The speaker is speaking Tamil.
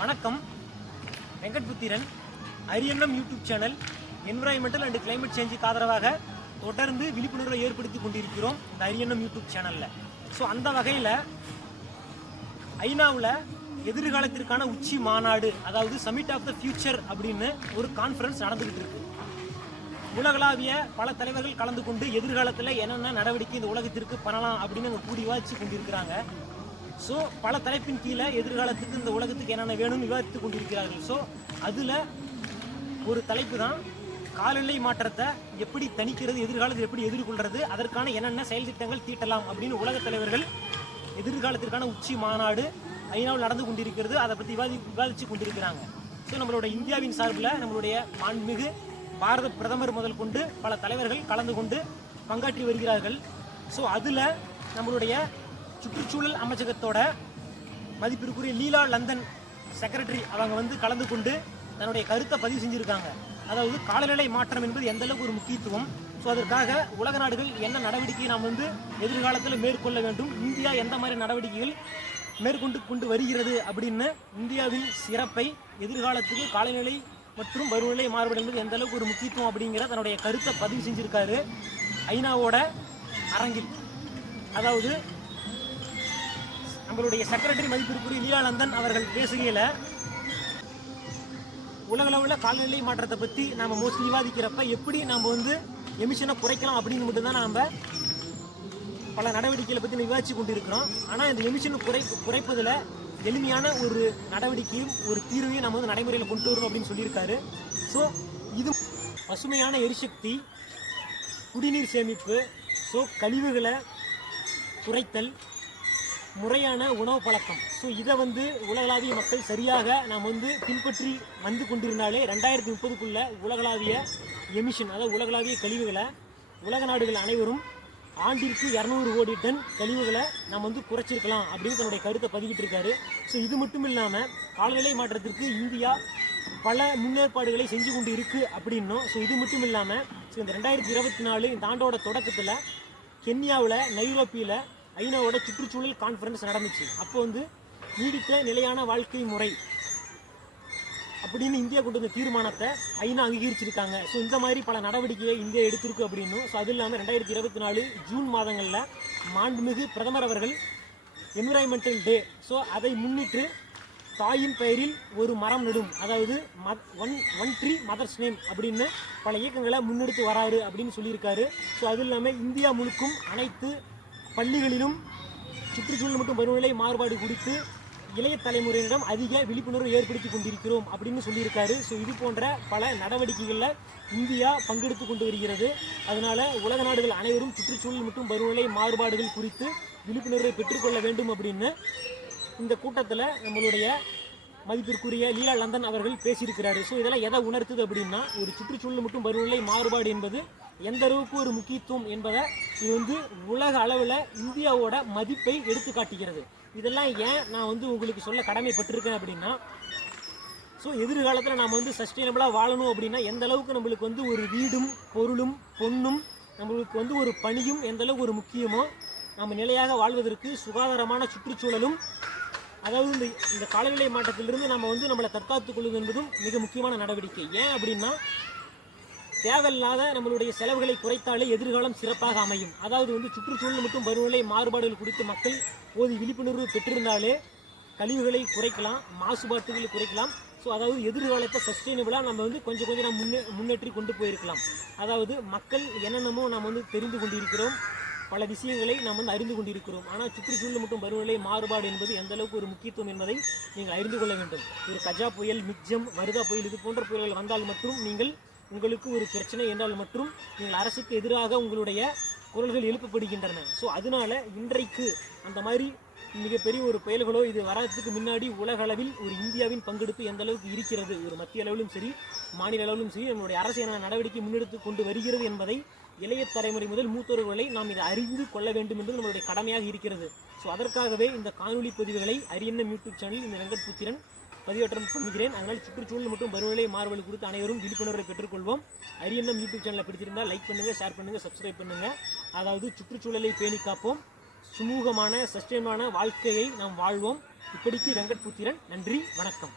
வணக்கம். Venkat Puthiran, Ariyannam YouTube channel environmental and climate சேஞ்சுக்கு ஆதரவாக தொடர்ந்து விழிப்புணர்வை ஏற்படுத்தி கொண்டிருக்கிறோம் இந்த அரியண்ணம் யூடியூப் சேனலில். ஸோ அந்த வகையில் ஐநாவில் எதிர்காலத்திற்கான உச்சி மாநாடு, அதாவது சமிட் ஆஃப் த ஃபியூச்சர் அப்படின்னு ஒரு கான்ஃபரன்ஸ் நடந்துகிட்டு இருக்கு. உலகளாவிய பல தலைவர்கள் கலந்து கொண்டு எதிர்காலத்தில் என்னென்ன நடவடிக்கை இந்த உலகத்திற்கு பண்ணலாம் அப்படின்னு அங்கே கூடி விவாதிச்சு கொண்டிருக்கிறாங்க. ஸோ பல தலைப்பின் கீழே எதிர்காலத்துக்கு இந்த உலகத்துக்கு என்னென்ன வேணும்னு விவாதித்து கொண்டிருக்கிறார்கள். ஸோ அதில் ஒரு தலைப்பு தான் காலநிலை மாற்றத்தை எப்படி தணிக்கிறது, எதிர்காலத்தில் எப்படி எதிர்கொள்கிறது, அதற்கான என்னென்ன செயல் திட்டங்கள் தீட்டலாம் அப்படின்னு உலக தலைவர்கள் எதிர்காலத்திற்கான உச்சி மாநாடு ஐநாவில் நடந்து கொண்டிருக்கிறது. அதை பற்றி விவாதித்து கொண்டிருக்கிறாங்க. ஸோ நம்மளோட இந்தியாவின் சார்பில் நம்மளுடைய மாண்புமிகு பாரத பிரதமர் முதல் கொண்டு பல தலைவர்கள் கலந்து கொண்டு பங்காற்றி வருகிறார்கள். ஸோ அதில் நம்மளுடைய சுற்றுச்சூழல் அமைச்சகத்தோட மதிப்பிற்குரிய லீலா லந்தன் செக்ரட்டரி அவங்க கலந்து கொண்டு தன்னுடைய கருத்தை பதிவு செஞ்சுருக்காங்க. அதாவது காலநிலை மாற்றம் என்பது எந்த அளவுக்கு ஒரு முக்கியத்துவம், ஸோ அதற்காக உலக நாடுகள் என்ன நடவடிக்கையை நாம் எதிர்காலத்தில் மேற்கொள்ள வேண்டும், இந்தியா எந்த மாதிரி நடவடிக்கைகள் மேற்கொண்டு வருகிறது அப்படின்னு இந்தியாவின் சிறப்பை, எதிர்காலத்துக்கு காலநிலை மற்றும் பருவநிலை மாறுபாடு என்பது எந்த அளவுக்கு ஒரு முக்கியத்துவம் அப்படிங்கிற தன்னுடைய கருத்தை பதிவு செஞ்சிருக்காரு ஐநாவோட அரங்கில். அதாவது நம்மளுடைய செக்ரட்டரி மதிப்பிற்குரிய லீலா லந்தன் அவர்கள் பேசுகையில் உலகளவில் காலநிலை மாற்றத்தை பற்றி நாம் மோஸ்ட்லி விவாதிக்கிறப்ப எப்படி நாம் எமிஷனை குறைக்கலாம் அப்படின்னு மட்டும்தான் நாம் பல நடவடிக்கைகளை பற்றி விவாதிச்சு கொண்டு இருக்கிறோம். ஆனால் இந்த எமிஷனை குறைப்பதில் எளிமையான ஒரு நடவடிக்கையும் ஒரு தீர்வையும் நம்ம நடைமுறையில் கொண்டு வரணும் அப்படின்னு சொல்லியிருக்காரு. ஸோ இது பசுமையான எரிசக்தி, குடிநீர் சேமிப்பு, ஸோ கழிவுகளை குறைத்தல், முறையான உணவு பழக்கம். ஸோ இதை உலகளாவிய மக்கள் சரியாக நாம் பின்பற்றி வந்து கொண்டிருந்தாலே 2030க்குள்ள உலகளாவிய எமிஷன், அதாவது உலகளாவிய கழிவுகளை உலக நாடுகள் அனைவரும் ஆண்டிற்கு 200 கோடி டன் கழிவுகளை நாம் குறைச்சிருக்கலாம் அப்படின்னு தன்னுடைய கருத்தை பதிவிட்டிருக்காரு. ஸோ இது மட்டும் இல்லாமல் காலநிலை மாற்றத்திற்கு இந்தியா பல முன்னேற்பாடுகளை செஞ்சு கொண்டு இருக்குது அப்படின்னும். ஸோ இது மட்டும் இல்லாமல் இந்த 2024 இந்த ஆண்டோட தொடக்கத்தில் கென்யாவில் நைரோபியில் ஐநாவோட சுற்றுச்சூழல் கான்ஃபரன்ஸ் நடந்துச்சு. அப்போ நீடித்த நிலையான வாழ்க்கை முறை அப்படின்னு இந்தியா கொண்டு வந்த தீர்மானத்தை ஐநா அங்கீகரிச்சிருக்காங்க. ஸோ இந்த மாதிரி பல நடவடிக்கையை இந்தியா எடுத்திருக்கு அப்படின்னும். ஸோ அது இல்லாமல் 2024 ஜூன் மாதங்களில் மாண்புமிகு பிரதமர் அவர்கள் என்விரான்மெண்டல் டே, ஸோ அதை முன்னிட்டு தாயின் பெயரில் ஒரு மரம் நடும், அதாவது ஒன் ட்ரீ மதர்ஸ் நேம் அப்படின்னு பல இயக்கங்களை முன்னெடுத்து வராரு அப்படின்னு சொல்லியிருக்காரு. ஸோ அது இல்லாமல் இந்தியா முழுக்கும் அனைத்து பள்ளிகளிலும் சுற்றுச்சூழல் மற்றும் பருவநிலை மாறுபாடு குறித்து இளைய தலைமுறையினரிடம் அதிக விழிப்புணர்வு ஏற்படுத்தி கொண்டிருக்கிறோம் அப்படின்னு சொல்லியிருக்காரு. ஸோ இது போன்ற பல நடவடிக்கைகளில் இந்தியா பங்கெடுத்து கொண்டு வருகிறது. அதனால் உலக நாடுகள் அனைவரும் சுற்றுச்சூழல் மற்றும் பருவநிலை மாறுபாடுகள் குறித்து விழிப்புணர்வை பெற்றுக்கொள்ள வேண்டும் அப்படின்னு இந்த கூட்டத்தில் நம்மளுடைய மதிப்பிற்குரிய லீலா லந்தன் அவர்கள் பேசியிருக்கிறாரு. ஸோ இதெல்லாம் எதை உணர்த்துது அப்படின்னா, ஒரு சுற்றுச்சூழல் மற்றும் பருவநிலை மாறுபாடு என்பது எந்த அளவுக்கு ஒரு முக்கியத்துவம் என்பதை இது உலக அளவில் இந்தியாவோட மதிப்பை எடுத்து காட்டுகிறது. இதெல்லாம் ஏன் நான் உங்களுக்கு சொல்ல கடமைப்பட்டிருக்கேன் அப்படின்னா, ஸோ எதிர்காலத்தில் நாம் சஸ்டைனபிளாக வாழணும் அப்படின்னா எந்த அளவுக்கு நம்மளுக்கு ஒரு வீடும் பொருளும் பொண்ணும் நம்மளுக்கு ஒரு பணியும் எந்த அளவுக்கு ஒரு முக்கியமோ, நம்ம நிலையாக வாழ்வதற்கு சுகாதாரமான சுற்றுச்சூழலும், அதாவது இந்த காலநிலை மாற்றத்திலிருந்து நம்ம நம்மளை தற்காத்துக் கொள்வது என்பதும் மிக முக்கியமான நடவடிக்கை. ஏன் அப்படின்னா, தேவையில்லாத நம்மளுடைய செலவுகளை குறைத்தாலே எதிர்காலம் சிறப்பாக அமையும். அதாவது சுற்றுச்சூழல் மற்றும் பருவநிலை மாறுபாடுகள் குறித்து மக்கள் போது விழிப்புணர்வு பெற்றிருந்தாலே கழிவுகளை குறைக்கலாம், மாசுபாட்டுகளை குறைக்கலாம். ஸோ அதாவது எதிர்காலத்தை சஸ்டைனபிளாக நம்ம கொஞ்சம் நம்ம முன்னேற்றி கொண்டு போயிருக்கலாம். அதாவது மக்கள் என்னென்னமோ நாம் தெரிந்து கொண்டிருக்கிறோம், பல விஷயங்களை நாம் அறிந்து கொண்டிருக்கிறோம். ஆனால் சுற்றுச்சூழல் மற்றும் பருவநிலை மாறுபாடு என்பது எந்த அளவுக்கு ஒரு முக்கியத்துவம் என்பதை நீங்கள் அறிந்து கொள்ள வேண்டும். ஒரு கஜா புயல், மிக்ஜம், வருதா புயல் இது போன்ற புயல்கள் வந்தால் மற்றும் உங்களுக்கு ஒரு பிரச்சனை என்றால் மற்றும் நீங்கள் அரசுக்கு எதிராக உங்களுடைய குரல்கள் எழுப்பப்படுகின்றன. ஸோ அதனால இன்றைக்கு அந்த மாதிரி மிகப்பெரிய ஒரு புயல்களோ இது வரதுக்கு முன்னாடி உலக அளவில் ஒரு இந்தியாவின் பங்கெடுப்பு எந்த அளவுக்கு இருக்கிறது, ஒரு மத்திய அளவிலும் சரி மாநில அளவிலும் சரி நம்மளுடைய அரசு என்ன நடவடிக்கை முன்னெடுத்து கொண்டு வருகிறது என்பதை இளைய தலைமுறை முதல் மூத்தோர்களை நாம் இதை அறிந்து கொள்ள வேண்டும் என்பது நம்மளுடைய கடமையாக இருக்கிறது. ஸோ அதற்காகவே இந்த காணொலி பதிவுகளை அரியண்ணம் யூடியூப் சேனலில் இந்த வெங்கட் புத்திரன் பதிவேற்றம் பண்ணுகிறேன். அதனால் சுற்றுச்சூழல் மற்றும் பருவநிலை மாறுபாடு குறித்து அனைவரும் விழிப்புணர்வை பெற்றுக்கொள்வோம். அரியண்ணம் யூடியூப் சேனலை பிடிச்சிருந்தால் லைக் பண்ணுங்கள், ஷேர் பண்ணுங்கள், சப்ஸ்கிரைப் பண்ணுங்கள். அதாவது சுற்றுச்சூழலை பேணி காப்போம், சுமூகமான சஸ்டைனான வாழ்க்கையை நாம் வாழ்வோம். இப்படிக்கு வெங்கட் புத்திரன். நன்றி, வணக்கம்.